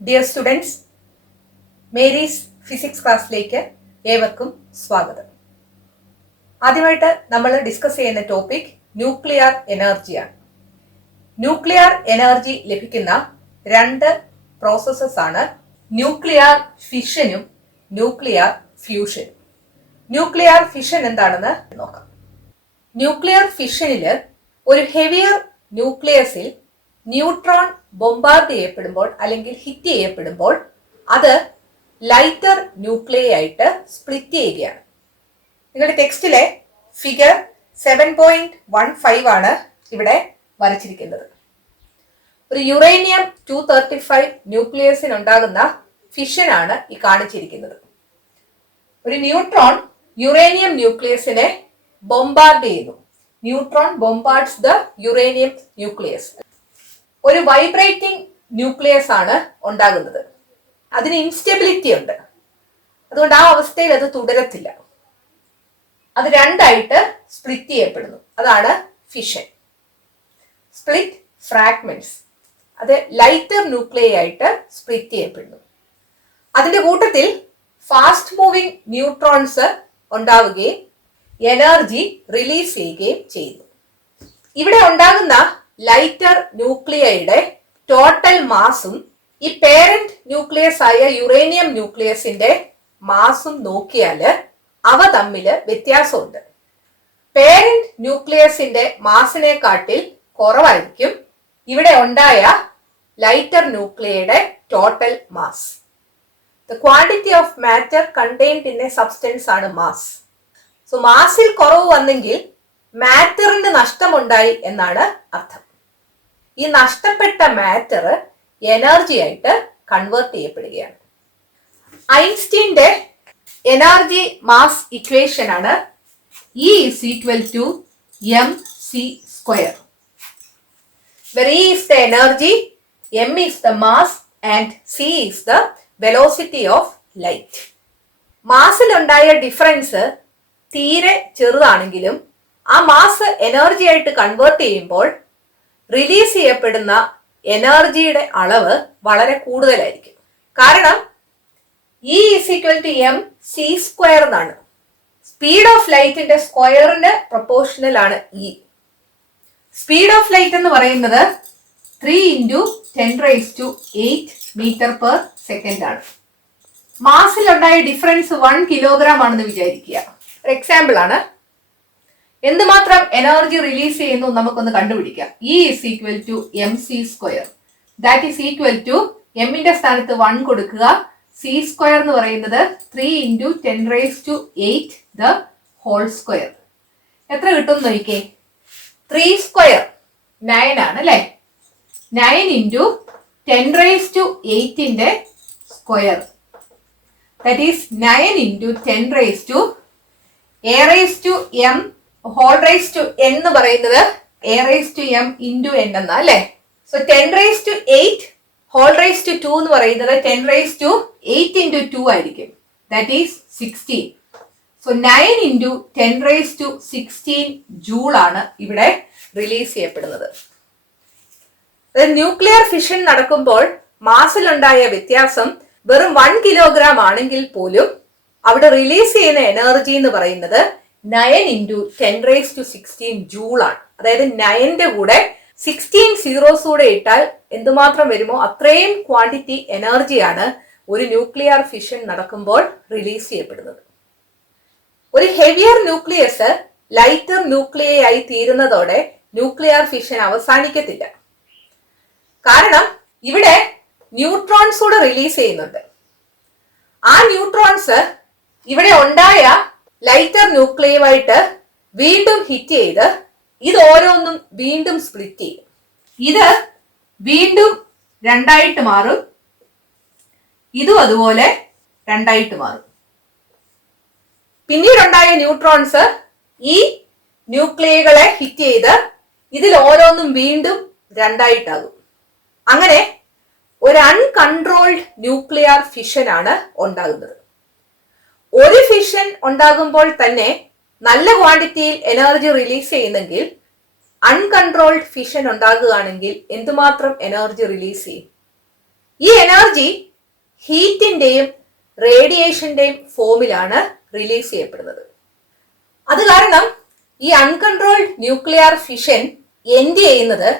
Dear students, Mary's physics ക്ലാസ്സിലേക്ക് ഏവർക്കും സ്വാഗതം. ആദ്യമായിട്ട് നമ്മൾ ഡിസ്കസ് ചെയ്യുന്ന ടോപ്പിക് ന്യൂക്ലിയർ എനർജിയാണ്. ന്യൂക്ലിയർ എനർജി ലഭിക്കുന്ന രണ്ട് പ്രോസസ്സസ് ആണ് ന്യൂക്ലിയർ ഫിഷനും ന്യൂക്ലിയർ ഫ്യൂഷനും. ന്യൂക്ലിയർ ഫിഷൻ എന്താണെന്ന് നോക്കാം. ന്യൂക്ലിയർ ഫിഷനിൽ ഒരു ഹെവിയർ ന്യൂക്ലിയസിൽ ന്യൂട്രോൺ ബോംബാർഡ് ചെയ്യപ്പെടുമ്പോൾ അല്ലെങ്കിൽ ഹിറ്റ് ചെയ്യപ്പെടുമ്പോൾ അത് ലൈറ്റർ ന്യൂക്ലിയ ആയിട്ട് സ്പ്ലിറ്റ് ചെയ്യുകയാണ്. നിങ്ങളുടെ ടെക്സ്റ്റിലെ ഫിഗർ 7.15 ആണ് ഇവിടെ വരച്ചിരിക്കുന്നത്. ഒരു യുറേനിയം 235 ന്യൂക്ലിയസിനുണ്ടാകുന്ന ഫിഷനാണ് ഈ കാണിച്ചിരിക്കുന്നത്. ഒരു ന്യൂട്രോൺ യുറേനിയം ന്യൂക്ലിയസിനെ ബോംബാർഡ് ചെയ്യുന്നു. Neutron bombards the uranium nucleus. ഒരു വൈബ്രേറ്റിംഗ് ന്യൂക്ലിയസ് ആണ് ഉണ്ടാകുന്നത്. അതിന് ഇൻസ്റ്റെബിലിറ്റി ഉണ്ട്. അതുകൊണ്ട് ആ അവസ്ഥയിൽ അത് തുടരത്തില്ല. അത് രണ്ടായിട്ട് സ്പ്ലിറ്റ് ചെയ്യപ്പെടുന്നു. അതാണ് ഫിഷൻ. Split fragments. അത് ലൈറ്റർ ന്യൂക്ലിയ ആയിട്ട് സ്പ്ലിറ്റ് ചെയ്യപ്പെടുന്നു. അതിന്റെ കൂട്ടത്തിൽ ഫാസ്റ്റ് മൂവിംഗ് ന്യൂട്രോൺസ് ഉണ്ടാവുകയും എനർജി റിലീസ് ചെയ്യുകയും ചെയ്യുന്നു. ഇവിടെ ഉണ്ടാകുന്ന ലൈറ്റർ ന്യൂക്ലിയയുടെ ടോട്ടൽ മാസും ഈ പേരന്റ് ന്യൂക്ലിയസ് ആയ യുറേനിയം ന്യൂക്ലിയസിന്റെ മാസും നോക്കിയാൽ അവ തമ്മിൽ വ്യത്യാസമുണ്ട്. പേരന്റ് ന്യൂക്ലിയസിന്റെ മാസിനെക്കാട്ടിൽ കുറവായിരിക്കും ഇവിടെ ഉണ്ടായ ലൈറ്റർ ന്യൂക്ലിയയുടെ total mass. The quantity of matter contained in a substance ആണ് മാസ്. സോ മാസിൽ കുറവ് വന്നെങ്കിൽ മാറ്ററിന് നഷ്ടമുണ്ടായി എന്നാണ് അർത്ഥം. ഈ നഷ്ടപ്പെട്ട മാറ്റർ എനർജി ആയിട്ട് കൺവേർട്ട് ചെയ്യപ്പെടുകയാണ്. ഐൻസ്റ്റീന്റെ എനർജി മാസ് ഇക്വേഷൻ ആണ് E is equal to mc², where E is the energy, m is the mass and c is the velocity of light. മാസിൽ ഉണ്ടായ ഡിഫറൻസ് തീരെ ചെറുതാണെങ്കിലും ആ മാസ് എനർജി ആയിട്ട് കൺവേർട്ട് ചെയ്യുമ്പോൾ release ചെയ്യപ്പെടുന്ന എനർജിയുടെ അളവ് വളരെ കൂടുതലായിരിക്കും. കാരണം E is equal to mc² എന്നാണ്. സ്പീഡ് ഓഫ് ലൈറ്റിന്റെ സ്ക്വയറിന് പ്രൊപ്പോർഷണൽ ആണ് E. സ്പീഡ് ഓഫ് ലൈറ്റ് എന്ന് പറയുന്നത് 3 × 10⁸ മീറ്റർ/സെക്കൻഡ് ആണ്. മാസിലുണ്ടായ ഡിഫറൻസ് 1 കിലോഗ്രാം ആണെന്ന് വിചാരിക്കുക. ഒരു എക്സാമ്പിൾ ആണ്. എന്തുമാത്രം എനർജി റിലീസ് ചെയ്യുന്നു നമുക്കൊന്ന് കണ്ടുപിടിക്കാം. E is equal to mc². That is equal to എമ്മിന്റെ സ്ഥാനത്ത് 1 കൊടുക്കുക. c² എന്ന് പറയുന്നത് 3 × 10⁸ എത്ര കിട്ടും നോക്കിക്കേ. 3² 9 ആണ് അല്ലെ. 9 × 10⁸ സ്ക്വയർ. ദാറ്റ് ഈസ് 9 × 10⁻⁴m എന്ന് പറയുന്നത് a⁻m × n എന്നാ അല്ലെ. സോ 10⁸ എന്ന് പറയുന്നത് 10⁸ × 2 ആയിരിക്കും. That is 16. സോ 9 × 10⁻16 ജൂൾ ആണ് ഇവിടെ റിലീസ് ചെയ്യപ്പെടുന്നത്. ന്യൂക്ലിയർ ഫിഷൻ നടക്കുമ്പോൾ മാസിലുണ്ടായ വ്യത്യാസം വെറും 1 കിലോഗ്രാം ആണെങ്കിൽ പോലും അവിടെ റിലീസ് ചെയ്യുന്ന എനർജി എന്ന് പറയുന്നത് 9 × 10⁻16 ജൂൾ ആണ്. അതായത് 9ന്റെ കൂടെ 16 സീറോസ് കൂടെ ഇട്ടാൽ എന്തുമാത്രം വരുമോ അത്രയും ക്വാണ്ടിറ്റി എനർജിയാണ് ഒരു ന്യൂക്ലിയർ ഫിഷൻ നടക്കുമ്പോൾ റിലീസ് ചെയ്യപ്പെടുന്നത്. ഒരു ഹെവിയർ ന്യൂക്ലിയസ് ലൈറ്റർ ന്യൂക്ലിയ ആയി തീരുന്നതോടെ ന്യൂക്ലിയർ ഫിഷൻ അവസാനിക്കത്തില്ല. കാരണം ഇവിടെ ന്യൂട്രോൺസ് കൂടെ റിലീസ് ചെയ്യുന്നുണ്ട്. ആ ന്യൂട്രോൺസ് ഇവിടെ ഉണ്ടായ ലൈറ്റർ ന്യൂക്ലിയമായിട്ട് വീണ്ടും ഹിറ്റ് ചെയ്ത് ഇത് ഓരോന്നും വീണ്ടും സ്പ്ലിറ്റ് ചെയ്യും. ഇത് വീണ്ടും രണ്ടായിട്ട് മാറും. ഇതും അതുപോലെ രണ്ടായിട്ട് മാറും. പിന്നീടുണ്ടായ ന്യൂട്രോൺസ് ഈ ന്യൂക്ലിയകളെ ഹിറ്റ് ചെയ്ത് ഇതിൽ ഓരോന്നും വീണ്ടും രണ്ടായിട്ടാകും. അങ്ങനെ ഒരു അൺകൺട്രോൾഡ് ന്യൂക്ലിയർ ഫിഷൻ ആണ് ഉണ്ടാകുന്നത്. ഒരു ഫിഷൻ ഉണ്ടാകുമ്പോൾ തന്നെ നല്ല ക്വാണ്ടിറ്റിയിൽ എനർജി റിലീസ് ചെയ്യുന്നെങ്കിൽ അൺകൺട്രോൾഡ് ഫിഷൻ ഉണ്ടാകുകയാണെങ്കിൽ എന്തുമാത്രം എനർജി റിലീസ് ചെയ്യും? ഈ എനർജി ഹീറ്റിന്റെയും റേഡിയേഷന്റെയും ഫോമിലാണ് റിലീസ് ചെയ്യപ്പെടുന്നത്. അത് കാരണം ഈ അൺകൺട്രോൾഡ് ന്യൂക്ലിയർ ഫിഷൻ എൻഡ് ചെയ്യുന്നത്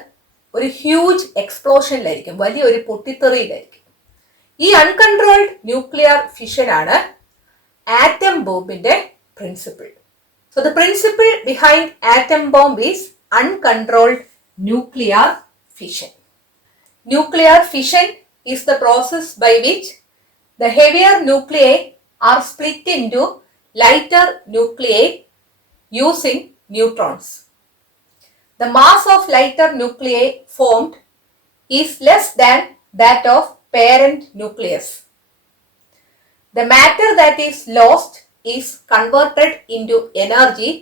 ഒരു ഹ്യൂജ് എക്സ്പ്ലോഷനിലായിരിക്കും, വലിയൊരു പൊട്ടിത്തെറിയിലായിരിക്കും. ഈ അൺകൺട്രോൾഡ് ന്യൂക്ലിയർ ഫിഷൻ ആണ് ആറ്റം ബോംബിന്റെ principle. So the principle behind atom bomb is uncontrolled nuclear fission. Nuclear fission is the process by which the heavier nuclei are split into lighter nuclei using neutrons. The mass of lighter nuclei formed is less than that of parent nucleus. The matter that is lost is converted into energy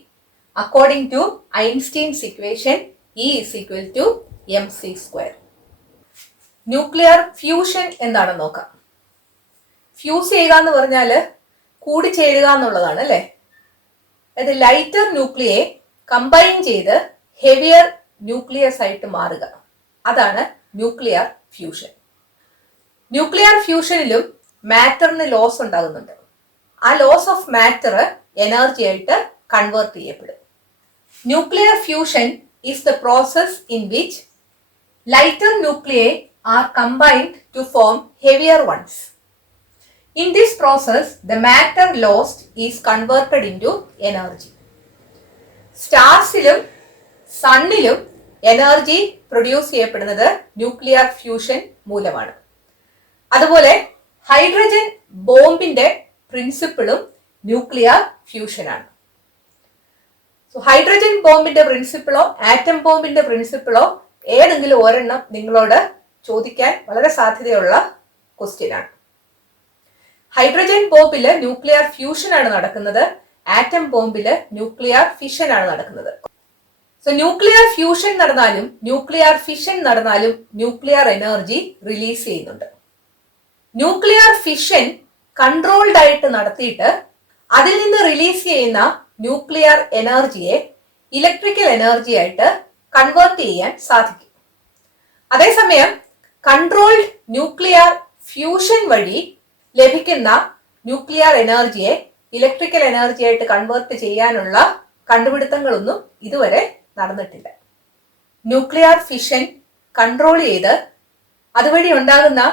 according to Einstein's equation E is equal to mc square. Nuclear fusion എന്താണെന്ന് നോക്കാം. Fuse ചെയ്യുക എന്ന് പറഞ്ഞാൽ കൂടിച്ചേരുക എന്നുള്ളതാണ് അല്ലേ. അതായത് lighter ന്യൂക്ലിയെ combine ചെയ്ത് heavier nucleus ആയിട്ട് മാറുക, അതാണ് ന്യൂക്ലിയർ ഫ്യൂഷൻ. ന്യൂക്ലിയർ ഫ്യൂഷനിലും മാറ്ററിന് ലോസ് ഉണ്ടാകുന്നുണ്ട്. ആ ലോസ് ഓഫ് മാറ്റർ എനർജി ആയിട്ട് കൺവേർട്ട് ചെയ്യപ്പെടും. Nuclear fusion is the process in which lighter nuclei are combined to form heavier ones. In this process, the matter lost is converted into energy. സ്റ്റാർസിലും സണ്ണിലും energy produce ചെയ്യപ്പെടുന്നത് nuclear fusion മൂലമാണ്. അതുപോലെ hydrogen ബോംബിന്റെ പ്രിൻസിപ്പിളും nuclear ഫ്യൂഷനാണ്. So hydrogen ബോംബിന്റെ പ്രിൻസിപ്പിളോ ആറ്റം ബോംബിന്റെ പ്രിൻസിപ്പിളോ ഏതെങ്കിലും ഒരെണ്ണം നിങ്ങളോട് ചോദിക്കാൻ വളരെ സാധ്യതയുള്ള ക്വസ്റ്റ്യൻ ആണ്. ഹൈഡ്രജൻ ബോംബില് ന്യൂക്ലിയർ ഫ്യൂഷൻ ആണ് നടക്കുന്നത്, ആറ്റം ബോംബില് ന്യൂക്ലിയർ ഫിഷൻ ആണ് നടക്കുന്നത്. സോ ന്യൂക്ലിയർ ഫ്യൂഷൻ നടന്നാലും ന്യൂക്ലിയർ ഫിഷൻ നടന്നാലും ന്യൂക്ലിയർ എനർജി റിലീസ് ചെയ്യുന്നുണ്ട്. ന്യൂക്ലിയർ ഫിഷൻ കൺട്രോൾഡ് ആയിട്ട് നടത്തിയിട്ട് അതിൽ നിന്ന് റിലീസ് ചെയ്യുന്ന ന്യൂക്ലിയർ എനർജിയെ ഇലക്ട്രിക്കൽ എനർജി ആയിട്ട് കൺവേർട്ട് ചെയ്യാൻ സാധിക്കും. അതേസമയം കൺട്രോൾഡ് ന്യൂക്ലിയർ ഫ്യൂഷൻ വഴി ലഭിക്കുന്ന ന്യൂക്ലിയർ എനർജിയെ ഇലക്ട്രിക്കൽ എനർജി ആയിട്ട് കൺവേർട്ട് ചെയ്യാനുള്ള കണ്ടുപിടുത്തങ്ങളൊന്നും ഇതുവരെ നടന്നിട്ടില്ല. ന്യൂക്ലിയർ ഫിഷൻ കൺട്രോൾ ചെയ്ത് അതുവഴി ഉണ്ടാകുന്ന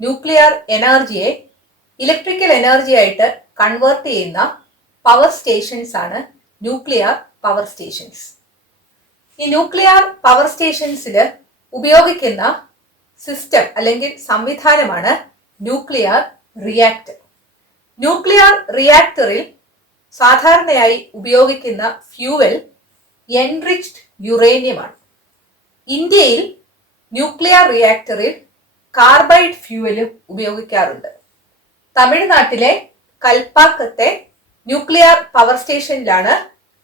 ന്യൂക്ലിയർ എനർജിയെ ഇലക്ട്രിക്കൽ എനർജി ആയിട്ട് കൺവേർട്ട് ചെയ്യുന്ന പവർ സ്റ്റേഷൻസ് ആണ് ന്യൂക്ലിയർ പവർ സ്റ്റേഷൻസ്. ഈ ന്യൂക്ലിയർ പവർ സ്റ്റേഷൻസിൽ ഉപയോഗിക്കുന്ന സിസ്റ്റം അല്ലെങ്കിൽ സംവിധാനമാണ് ന്യൂക്ലിയർ റിയാക്ടർ. ന്യൂക്ലിയർ റിയാക്ടറിൽ സാധാരണയായി ഉപയോഗിക്കുന്ന ഫ്യൂവൽ എൻറിച്ച്ഡ് യുറേനിയമാണ്. ഇന്ത്യയിൽ ന്യൂക്ലിയർ റിയാക്ടറിൽ കാർബൈഡ് ഫ്യൂവലും ഉപയോഗിക്കാറുണ്ട്. തമിഴ്നാട്ടിലെ കൽപ്പാക്കത്തെ ന്യൂക്ലിയർ പവർ സ്റ്റേഷനിലാണ്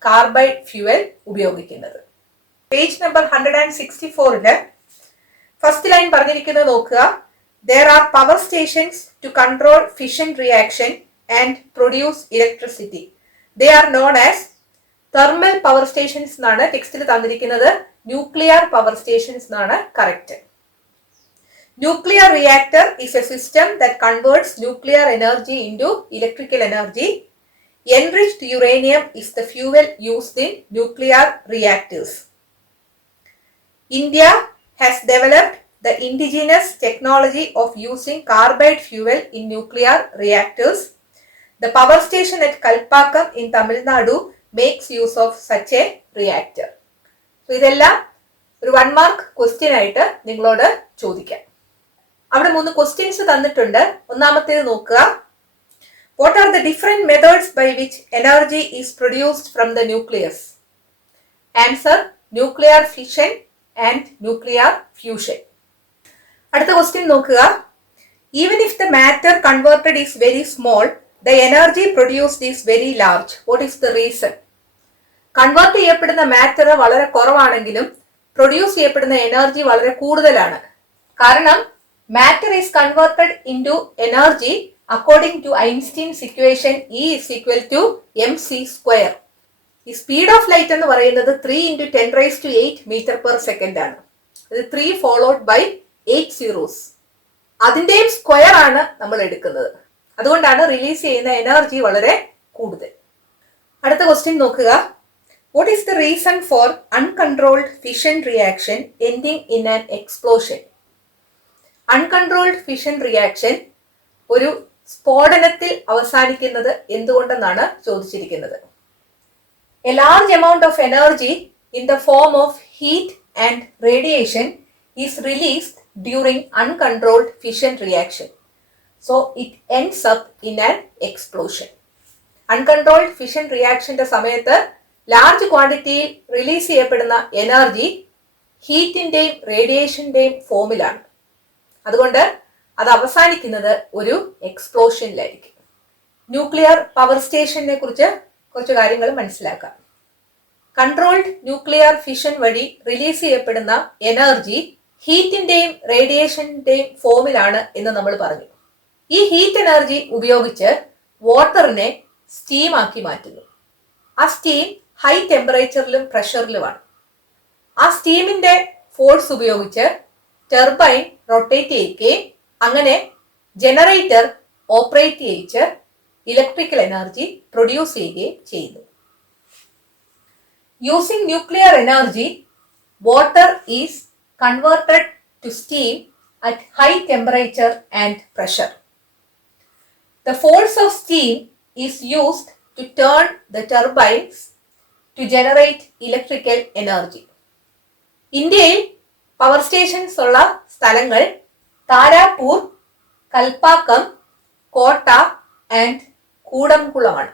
കാർബൈഡ് ഫ്യൂവൽ ഉപയോഗിക്കുന്നത്. പേജ് നമ്പർ 164 ഫസ്റ്റ് ലൈൻ പറഞ്ഞിരിക്കുന്നത് നോക്കുക. There are power stations to control fission reaction and produce electricity. They are known as thermal power stations എന്നാണ് ടെക്സ്റ്റിൽ തന്നിരിക്കുന്നത്. ന്യൂക്ലിയർ പവർ സ്റ്റേഷൻസ് എന്നാണ് correct. Nuclear reactor is a system that converts nuclear energy into electrical energy. Enriched uranium is the fuel used in nuclear reactors. India has developed the indigenous technology of using carbide fuel in nuclear reactors. The power station at Kalpakkam in Tamil Nadu makes use of such a reactor. So ഇതെല്ലാം ഒരു 1 mark question ആയിട്ട് നിങ്ങളോട് ചോദിക്കാം. അവിടെ 3 questions തന്നിട്ടുണ്ട്. ഒന്നാമത്തേത് നോക്കുക. What are the different methods by which energy is produced from the nucleus? Answer: nuclear fission and nuclear fusion. അടുത്ത ക്വസ്റ്റ്യൻ നോക്കുക. Even if the matter converted is very small, the energy produced is very large. What is the reason? Convert ചെയ്യപ്പെടുന്ന matter വളരെ കുറവാണെങ്കിലും produce ചെയ്യപ്പെടുന്ന energy വളരെ കൂടുതലാണ്. കാരണം matter is converted into energy according to Einstein's equation E is equal to mc square. ഈ speed of light എന്ന് പറയുന്നത് 3 × 10⁸ മീറ്റർ പെർ സെക്കൻഡ് ആണ്. ഇത് 3 ഫോളോഡ് ബൈ 8 സീറോസ്. അതിന്റെയും സ്ക്വയർ ആണ് നമ്മൾ എടുക്കുന്നത്. അതുകൊണ്ടാണ് റിലീസ് ചെയ്യുന്ന എനർജി വളരെ കൂടുതൽ. അടുത്ത ക്വസ്റ്റ്യൻ നോക്കുക. What is the reason for uncontrolled fission reaction ending in an explosion? Uncontrolled fission reaction ഒരു സ്ഫോടനത്തിൽ അവസാനിക്കുന്നത് എന്തുകൊണ്ടെന്നാണ് ചോദിച്ചിരിക്കുന്നത്. A large amount of energy in the form of heat and radiation is released during uncontrolled fission reaction. So it ends up in an explosion. Uncontrolled fission റിയാക്ഷന്റെ സമയത്ത് large ക്വാണ്ടിറ്റിയിൽ release ചെയ്യപ്പെടുന്ന energy ഹീറ്റിന്റെയും റേഡിയേഷന്റെയും ഫോമിലാണ്. അതുകൊണ്ട് അത് അവസാനിക്കുന്നത് ഒരു എക്സ്പ്ലോഷനിലായിരിക്കും. ന്യൂക്ലിയർ പവർ സ്റ്റേഷനെ കുറിച്ച് കുറച്ച് കാര്യങ്ങൾ മനസ്സിലാക്കാം. കൺട്രോൾഡ് ന്യൂക്ലിയർ ഫിഷൻ വഴി റിലീസ് ചെയ്യപ്പെടുന്ന എനർജി ഹീറ്റിന്റെയും റേഡിയേഷന്റെയും ഫോമിലാണ് എന്ന് നമ്മൾ പറഞ്ഞു. ഈ ഹീറ്റ് എനർജി ഉപയോഗിച്ച് വാട്ടറിനെ സ്റ്റീം ആക്കി മാറ്റുന്നു. ആ സ്റ്റീം ഹൈ ടെമ്പറേച്ചറിലും പ്രഷറിലുമാണ്. ആ സ്റ്റീമിന്റെ ഫോഴ്സ് ഉപയോഗിച്ച് ടർബൈൻ റൊട്ടേറ്റ് ചെയ്യുകയും അങ്ങനെ ജനറേറ്റർ ഓപ്പറേറ്റ് ചെയ്യിച്ച് ഇലക്ട്രിക്കൽ എനർജി പ്രൊഡ്യൂസ് ചെയ്യുകയും ചെയ്യുന്നു. Using nuclear energy, water is converted to steam at high temperature and pressure. The force of steam is used to turn the turbines to generate electrical energy. ഇന്ത്യയിൽ power stations ഉള്ള സ്ഥലങ്ങൾ താരാപൂർ, കൽപ്പാക്കം, കോട്ട and കൂടംകുളമാണ്.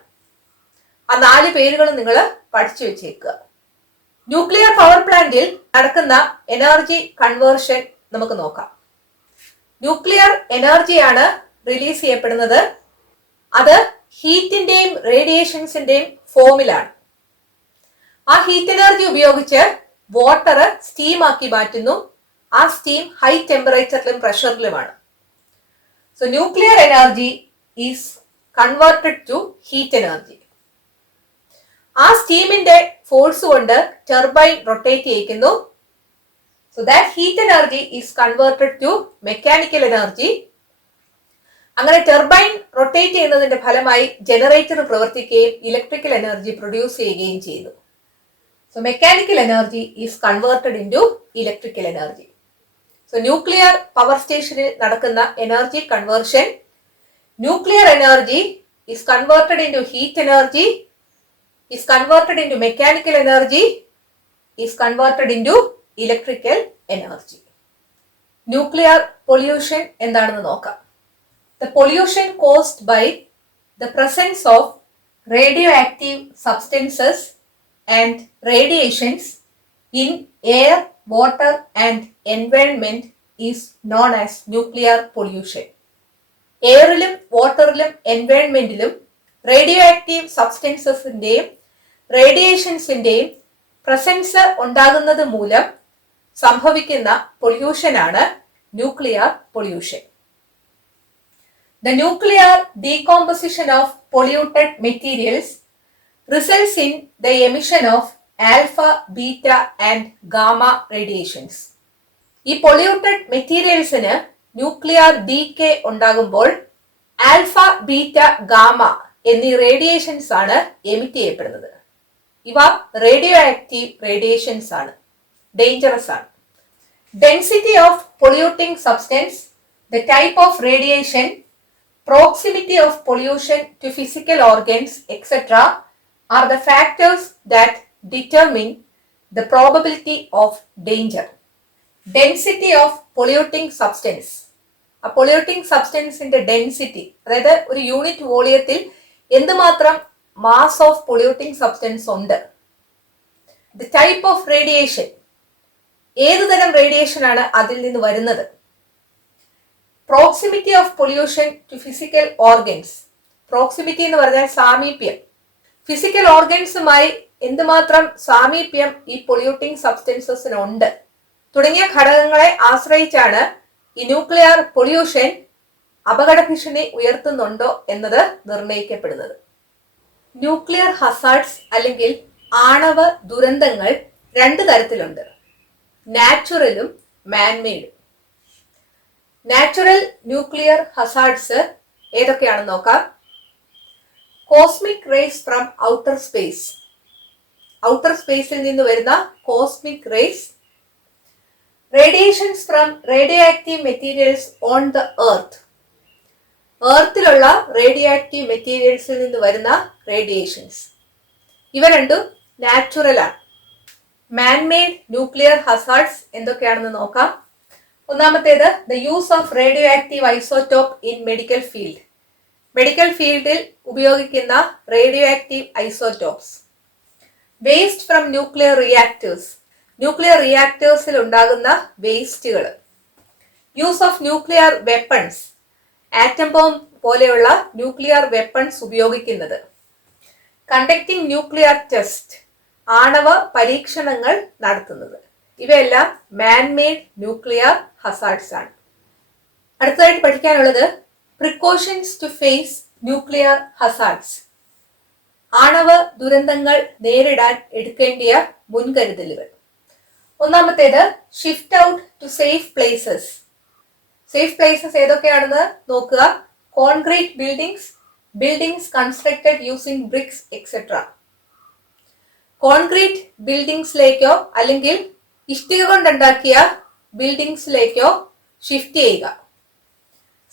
ആ 4 പേരുകളും നിങ്ങൾ പഠിച്ചു വെച്ചേക്കുക. ന്യൂക്ലിയർ പവർ പ്ലാന്റിൽ നടക്കുന്ന എനർജി കൺവേർഷൻ നമുക്ക് നോക്കാം. ന്യൂക്ലിയർ എനർജിയാണ് റിലീസ് ചെയ്യപ്പെടുന്നത്. അത് ഹീറ്റിന്റെയും റേഡിയേഷൻസിന്റെയും ഫോമിലാണ്. ആ ഹീറ്റ് എനർജി ഉപയോഗിച്ച് വാട്ടർ സ്റ്റീം ആക്കി മാറ്റുന്നു. ആ സ്റ്റീം ഹൈ ടെമ്പറേച്ചറിലും പ്രഷറിലുമാണ്. So nuclear energy is converted to heat energy. ആ സ്റ്റീമിന്റെ ഫോഴ്സ് കൊണ്ട് ടർബൈൻ റൊട്ടേറ്റ് ചെയ്യിക്കുന്നു. So that heat energy is converted to mechanical energy. അങ്ങനെ ടർബൈൻ റൊട്ടേറ്റ് ചെയ്യുന്നതിന്റെ ഫലമായി ജനറേറ്റർ പ്രവർത്തിക്കുകയും ഇലക്ട്രിക്കൽ എനർജി പ്രൊഡ്യൂസ് ചെയ്യുകയും ചെയ്യുന്നു. So mechanical energy is converted into electrical energy. So nuclear power സ്റ്റേഷനിൽ നടക്കുന്ന energy conversion, nuclear energy is converted into heat energy, is converted into mechanical energy, is converted into electrical energy. Nuclear pollution എന്താണെന്ന് നോക്കാം. The pollution caused by the presence of radioactive substances and radiations in air, water and environment is known as nuclear pollution. എയറിലും വാട്ടറിലും എൻവയൺമെന്റിലും radioactive സബ്സ്റ്റൻസസിന്റെയും റേഡിയേഷൻസിന്റെയും presence ഉണ്ടാകുന്നത് മൂലം സംഭവിക്കുന്ന പൊല്യൂഷനാണ് nuclear pollution. The nuclear decomposition of polluted materials results in the emission of alpha, beta and gamma radiations. ഈ പൊല്യൂട്ടഡ് മെറ്റീരിയൽസിന് ന്യൂക്ലിയർ ഡീകേ ഉണ്ടാകുമ്പോൾ ആൽഫ, ബീറ്റ, ഗാമ എന്നീ റേഡിയേഷൻസ് ആണ് എമിറ്റ് ചെയ്യപ്പെടുന്നത്. ഇവ റേഡിയോ ആക്റ്റീവ് റേഡിയേഷൻസ് ആണ്, ഡേഞ്ചറസ് ആണ്. Density of polluting substance, the type of radiation, proximity of pollution to physical organs, etc. are the factors that determine the probability of danger. Density of polluting substance. A polluting substance in the density, അതായത് ഒരു unit വോളിയത്തിൽ എന്തുമാത്രം mass of polluting substance ഉണ്ട്. The type of radiation, ഏതുതരം radiation ആണ് അതിൽ നിന്ന് വരുന്നത്. Proximity of pollution to physical organs, proximity എന്ന് പറഞ്ഞാൽ സാമീപ്യം, ഫിസിക്കൽ ഓർഗൻസുമായി എന്തുമാത്രം സാമീപ്യം ഈ പൊല്യൂട്ടിംഗ് സബ്സ്റ്റൻസസിനുണ്ട് തുടങ്ങിയ ഘടകങ്ങളെ ആശ്രയിച്ചാണ് ഈ ന്യൂക്ലിയർ പൊല്യൂഷൻ അപകട ഭീഷണി ഉയർത്തുന്നുണ്ടോ എന്നത് നിർണ്ണയിക്കപ്പെടുന്നത്. ന്യൂക്ലിയർ ഹസാർഡ്സ് അല്ലെങ്കിൽ ആണവ ദുരന്തങ്ങൾ 2 തരത്തിലുണ്ട്, നാച്ചുറലും മാൻമെയ്ഡും. നാച്ചുറൽ ന്യൂക്ലിയർ ഹസാർഡ്സ് ഏതൊക്കെയാണെന്ന് നോക്കാം. Cosmic rays from outer space, outer സ്പേസിൽ നിന്ന് വരുന്ന cosmic rays. Radiations from radioactive materials on the earth, എർത്തിലുള്ള റേഡിയോ ആക്റ്റീവ് മെറ്റീരിയൽസിൽ നിന്ന് വരുന്ന റേഡിയേഷൻസ്. ഇവ രണ്ടും നാച്ചുറൽ ആണ്. മാൻമെയ്ഡ് ന്യൂക്ലിയർ ഹസാർഡ്സ് എന്തൊക്കെയാണെന്ന് നോക്കാം. ഒന്നാമത്തേത് the use of radioactive isotope in medical field, medical ഫീൽഡിൽ ഉപയോഗിക്കുന്ന radioactive isotopes. Waste from nuclear reactors, nuclear റിയാക്ടേഴ്സിൽ ഉണ്ടാകുന്ന വേസ്റ്റുകൾ. Use of nuclear weapons, atom bomb പോലെയുള്ള ന്യൂക്ലിയർ വെപ്പൺസ് ഉപയോഗിക്കുന്നത്. കണ്ടക്ടിങ് ന്യൂക്ലിയർ ടെസ്റ്റ്, ആണവ പരീക്ഷണങ്ങൾ നടത്തുന്നത്. ഇവയെല്ലാം മാൻമെയ്ഡ് ന്യൂക്ലിയർ ഹസാർഡ്സ് ആണ്. അടുത്തതായിട്ട് പഠിക്കാനുള്ളത് precautions to face nuclear hazards, ആണവ ദുരന്തങ്ങൾ നേരിടാൻ എടുക്കേണ്ടിയ മുൻകരുതലുകൾ. ഒന്നാമത്തേത് shift out to safe places. Safe places ഏതൊക്കെയാണെന്ന് നോക്കുക. Concrete buildings, buildings constructed using bricks etcetera. Concrete ബിൽഡിംഗ്സിലേക്കോ അല്ലെങ്കിൽ ഇഷ്ടിക കൊണ്ടുണ്ടാക്കിയ ബിൽഡിംഗ്സിലേക്കോ ഷിഫ്റ്റ് ചെയ്യുക.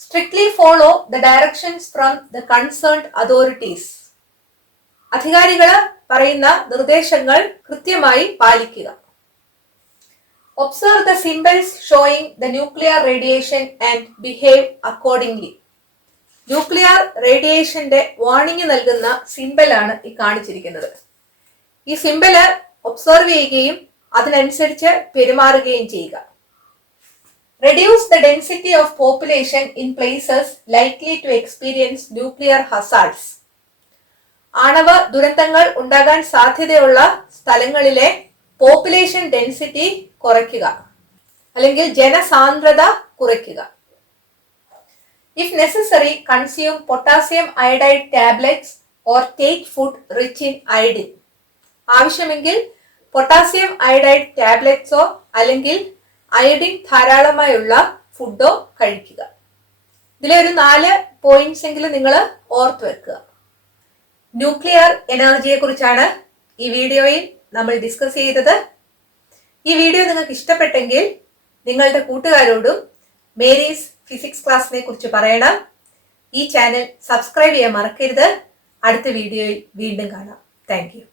Strictly follow the directions from the concerned authorities. അധികാരികൾ പറയുന്ന നിർദ്ദേശങ്ങൾ കൃത്യമായി പാലിക്കുക. Observe the symbols showing the nuclear radiation and behave accordingly. Nuclear റേഡിയേഷന്റെ വാർണിംഗ് നൽകുന്ന സിംബലാണ് ഈ കാണിച്ചിരിക്കുന്നത്. ഈ സിംബല് ഒബ്സർവ് ചെയ്യുകയും അതിനനുസരിച്ച് പെരുമാറുകയും ചെയ്യുക. Reduce the density of population in places likely to experience nuclear hazards. ആണവ ദുരന്തങ്ങൾ ഉണ്ടാകാൻ സാധ്യതയുള്ള സ്ഥലങ്ങളിലെ പോപ്പുലേഷൻ ഡെൻസിറ്റി കുറയ്ക്കുക, അല്ലെങ്കിൽ ജനസാന്ദ്രത കുറയ്ക്കുക. If necessary, consume potassium iodide tablets or take food rich in iodine. ആവശ്യമെങ്കിൽ പൊട്ടാസ്യം അയഡൈഡ് ടാബ്ലറ്റ്സോ അല്ലെങ്കിൽ അയഡിൻ ധാരാളമായുള്ള ഫുഡോ കഴിക്കുക. ഇതിലെ ഒരു 4 പോയിന്റ്സ് എങ്കിലും നിങ്ങൾ ഓർത്ത് വെക്കുക. ന്യൂക്ലിയർ എനർജിയെ കുറിച്ചാണ് ഈ വീഡിയോയിൽ നമ്മൾ ഡിസ്കസ് ചെയ്തത്. ഈ വീഡിയോ നിങ്ങൾക്ക് ഇഷ്ടപ്പെട്ടെങ്കിൽ നിങ്ങളുടെ കൂട്ടുകാരോടും മേരീസ് ഫിസിക്സ് ക്ലാസ്സിനെ കുറിച്ച് പറയണം. ഈ ചാനൽ സബ്സ്ക്രൈബ് ചെയ്യാൻ മറക്കരുത്. അടുത്ത വീഡിയോയിൽ വീണ്ടും കാണാം. Thank you.